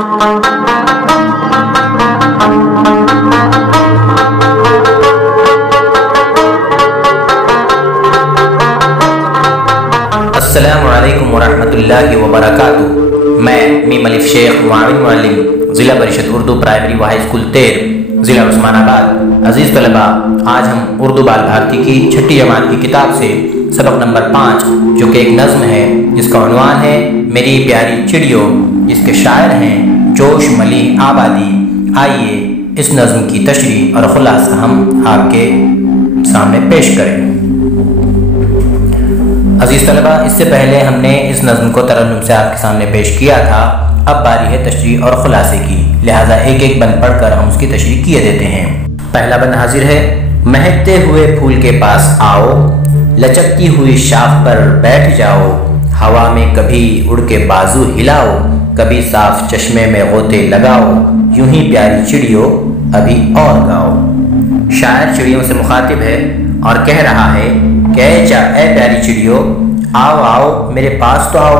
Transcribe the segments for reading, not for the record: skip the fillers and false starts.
السلام علیکم ورحمۃ اللہ وبرکاتہ۔ میں میم الف شیخ معاون معلم ضلع پریشد اردو پرائمری و ہائی اسکول تیر ضلع عثمان آباد۔ عزیز طلباء، آج ہم اردو بال بھارتی کی چھٹی جماعت کی کتاب سے سبق نمبر 5 جو کہ ایک نظم ہے جس کا عنوان ہے میری پیاری چڑیوں، جس کے شاعر ہیں جوش ملیح آبادی۔ آئیے اس نظم کی تشریح اور خلاصہ ہم آپ کے سامنے پیش کریں۔ عزیز طلباء، اس سے پہلے ہم نے اس نظم کو ترنم سے آپ کے سامنے پیش کیا تھا، اب باری ہے تشریح اور خلاصے کی، لہٰذا ایک ایک بند پڑھ کر ہم اس کی تشریح کیے دیتے ہیں۔ پہلا بند حاضر ہے۔ مہکتے ہوئے پھول کے پاس آؤ، لچکتی ہوئی شاخ پر بیٹھ جاؤ، ہوا میں کبھی اڑ کے بازو ہلاؤ، کبھی صاف چشمے میں غوطے لگاؤ، یوں ہی پیاری چڑیوں ابھی اور گاؤ۔ شاعر چڑیوں سے مخاطب ہے اور کہہ رہا ہے کہ اے پیاری چڑیوں، آؤ آؤ میرے پاس تو آؤ،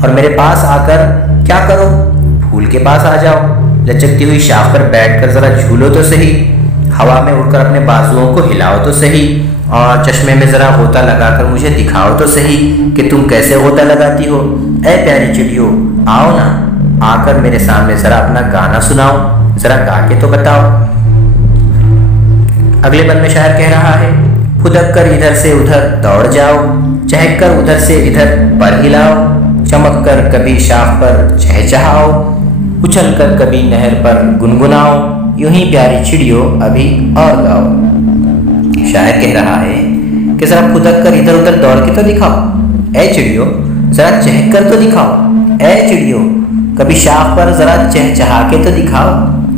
اور میرے پاس آ کر کیا کرو؟ پھول کے پاس آ جاؤ، لچکتی ہوئی شاخ پر بیٹھ کر ذرا جھولو تو صحیح، ہوا میں اڑ کر اپنے بازوؤں کو ہلاؤ تو صحیح، اور چشمے میں ذرا غوطہ لگا کر مجھے دکھاؤ تو صحیح کہ تم کیسے غوطہ لگاتی ہو۔ اے پیاری چڑیوں، آؤ نا، آ کر میرے سامنے ذرا اپنا گانا سناؤ، ذرا گا کے تو بتاؤ۔ اگلے بند میں شاعر کہہ رہا ہے پھدک کر ادھر سے ادھر دوڑ جاؤ، چہک کر ادھر سے ادھر پر ہلاؤ، چمک کر کبھی شاخ پر چہچہاؤ، اچھل کر کبھی نہر پر گنگناؤ، یوں ہی پیاری چڑیوں ابھی اور گاؤ۔ شاعر کہہ رہا ہے کہ ذرا پھدک کر ادھر ادھر دوڑ کے تو دکھاؤ، اے چڑیوں ذرا چہک کر تو دکھاؤ، اے چڑیوں کبھی شاخ پر ذرا چہچہا کے تو دکھاؤ،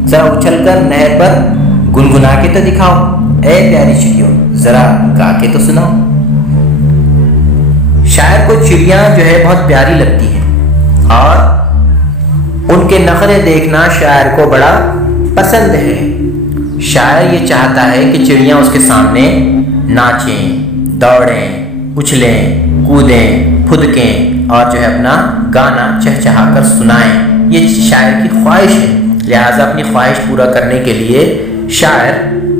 ذرا اچھل کر نہر پر گنگنا کے تو دکھاؤ، اے پیاری چڑیوں ذرا گا کے تو سناؤ۔ شاعر کو چڑیاں جو ہے بہت پیاری لگتی ہیں اور ان کے نخرے دیکھنا شاعر کو بڑا پسند ہے۔ شاعر یہ چاہتا ہے کہ چڑیاں اس کے سامنے ناچیں، دوڑیں، اچھلیں، کودیں، پھدکیں اور جو ہے اپنا گانا چہچہا کر سنائیں۔ یہ شاعر کی خواہش ہے، لہٰذا اپنی خواہش پورا کرنے کے لیے شاعر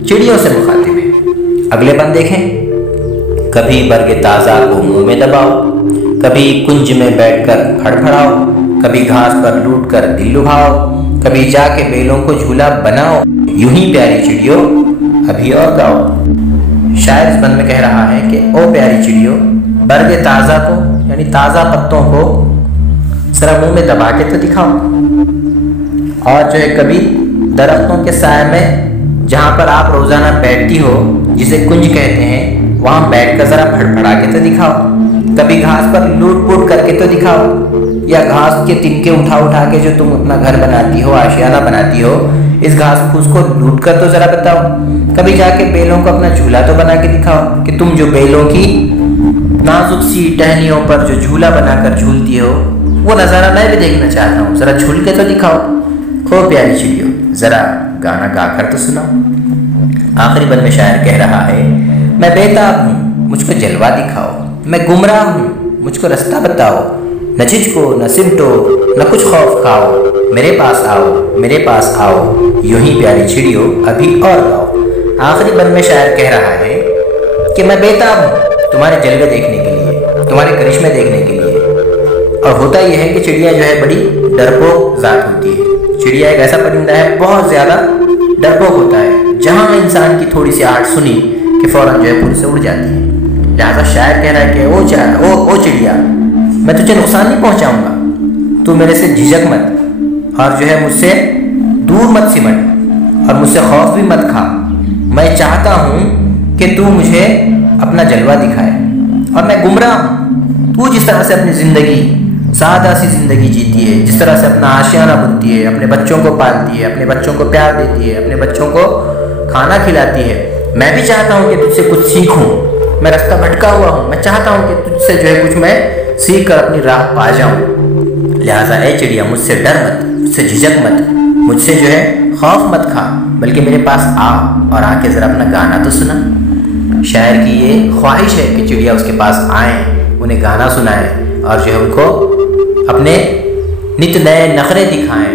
چڑیوں سے مخاطب ہے۔ اگلے بند دیکھیں۔ کبھی برگ تازہ کو منہ میں دباؤ، کبھی کنج میں بیٹھ کر پھڑپھڑاؤ، کبھی گھاس پر لوٹ کر دل لبھاؤ، کبھی جا کے بیلوں کو جھولا بناؤ، یوں ہی پیاری چڑیوں ابھی اور گاؤ۔ شاعر اس بند میں کہہ رہا ہے کہ او پیاری چڑیوں، برگ تازہ کو یعنی تازہ پتوں کو ذرا منہ میں دبا کے تو دکھاؤ، اور جو ہے کبھی درختوں کے سائے میں جہاں پر آپ روزانہ بیٹھتی ہو جسے کنج کہتے ہیں وہاں بیٹھ کر ذرا پھڑپھڑا کے تو دکھاؤ، کبھی گھاس پر لوٹ پوٹ کر کے تو دکھاؤ، یا گھاس کے تنکے اٹھا کے جو تم اپنا گھر بناتی ہو، آشیانہ بناتی ہو، اس گھاس پھوس کو لوٹ کر تو ذرا بتاؤ، کبھی جا کے بیلوں کو اپنا جھولا تو بنا کے دکھاؤ کہ تم جو بیلوں کی نازک سی ٹہنیوں پر جو جھولا بنا کر جھولتی ہو وہ نظارہ میں بھی دیکھنا چاہتا ہوں، ذرا جھول کے تو دکھاؤ۔ او پیاری چڑیوں ذرا گانا گا کر تو سناؤ۔ آخری بند میں شاعر کہہ رہا ہے میں بےتاب ہوں، مجھ کو جلوہ دکھاؤ، میں گمراہ ہوں، مجھ کو رستہ بتاؤ، نہ جھجکو نہ سمٹو نہ کچھ خوف کھاؤ، میرے پاس آؤ میرے پاس آؤ، یوں ہی پیاری چڑیوں ابھی اور گاؤ۔ آخری بند میں شاعر کہہ رہا ہے کہ میں بےتاب ہوں تمہارے جلوے دیکھنے کے لیے، تمہارے کرشمے دیکھنے کے لیے، اور ہوتا یہ ہے کہ چڑیا جو ہے بڑی ڈرپوک ذات ہوتی ہے۔ چڑیا ایک ایسا پرندہ ہے بہت زیادہ ڈرپوک ہوتا ہے، جہاں انسان کی تھوڑی سی آہٹ سنی کہ فوراً جو ہے پھول سے اڑ جاتی ہے۔ لہٰذا شاعر کہہ رہا ہے کہ او چڑیا، میں تجھے نقصان نہیں پہنچاؤں گا، تو میرے سے جھجک مت، اور جو ہے مجھ سے دور مت سمٹ، اور مجھ سے خوف بھی مت کھا۔ میں چاہتا ہوں کہ تو مجھے اپنا جلوہ دکھائے، اور میں گمراہ ہوں، تو جس طرح سے اپنی زندگی سادہ سی زندگی جیتی ہے، جس طرح سے اپنا آشیانہ بنتی ہے، اپنے بچوں کو پالتی ہے، اپنے بچوں کو پیار دیتی ہے، اپنے بچوں کو کھانا کھلاتی ہے، میں بھی چاہتا ہوں کہ تجھ سے کچھ سیکھوں، میں رستہ بھٹکا ہوا ہوں، میں چاہتا ہوں کہ تجھ سے جو ہے کچھ میں سیکھ کر اپنی راہ پا جاؤں۔ لہٰذا اے چڑیا مجھ سے ڈر مت، مجھ سے جھجک مت، مجھ سے جو ہے خوف مت کھا، بلکہ میرے پاس آ اور آ کے ذرا اپنا گانا تو سنا۔ شاعر کی یہ خواہش ہے کہ چڑیا اس کے پاس آئیں، انہیں گانا سنائیں، اور جو ہے ان کو اپنے نت نئے نخرے دکھائیں،